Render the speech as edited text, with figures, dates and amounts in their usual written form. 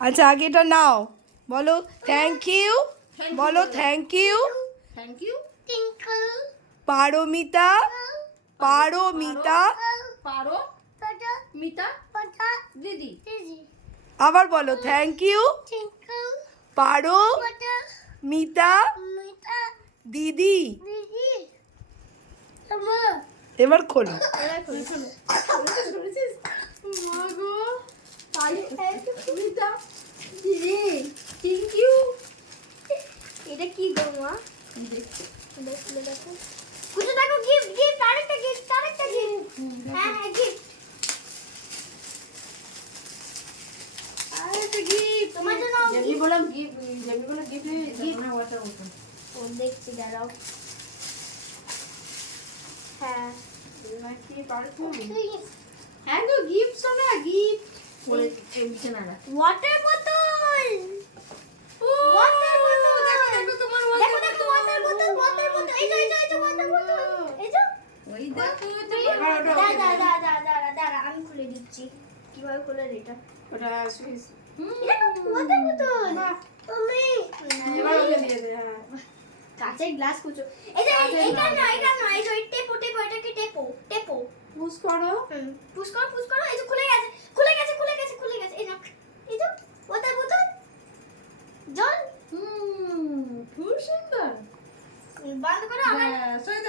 আচ্ছা আগে এটা নাও, বলো থ্যাংক ইউ, বলো thank you. Thank you. Paromita, Paromita. Paromita দিদি। আবার বলো থ্যাংক ইউ, পারো মিতা দিদি। এবার খোলো। মা গো মিতা দিদি থ্যাংক ইউ। এটা কি গো মা? দেখো দেখো খুঁজে দেখো, গিফট গিফট, আরেকটা গিফট, আরেকটা গিফট। হ্যাঁ হ্যাঁ গিফট। আরেকটা গিফট তোমার জন্য যেমনি বললাম গিফট, যেমনি বললাম গিফট গিফট না ওয়াটার বোতল। ও দেখছি দাঁড়াও। হ্যাঁ নাকি পারফিউম। তুই- হ্যাঁ গো গিফট সোনা গিফট বলে এই বিছানা রাখ। ওয়াটার বোতল। ও ওয়াটার বোতল। দেখো দেখো তোমার দেখো দেখো ওয়াটার বোতল, ওয়াটার বোতল। এই যে ওয়াটার বোতল। এই যে ওই দেখো দাঁড়া আমি খুলে দিচ্ছি। কিভাবে খুলে এটা? ওটা সুইচ। ওয়াটার বোতল। তুমি এবার ওকে দিয়ে দে। হ্যাঁ কাঁচের গ্লাস কুচো। এই যে এটা না, এটা না, এই যে টেপো টেপো, এটা কি টেপো টেপো। পুশ করো। পুশ করো, পুশ করো। এই যে খুলে গেছে।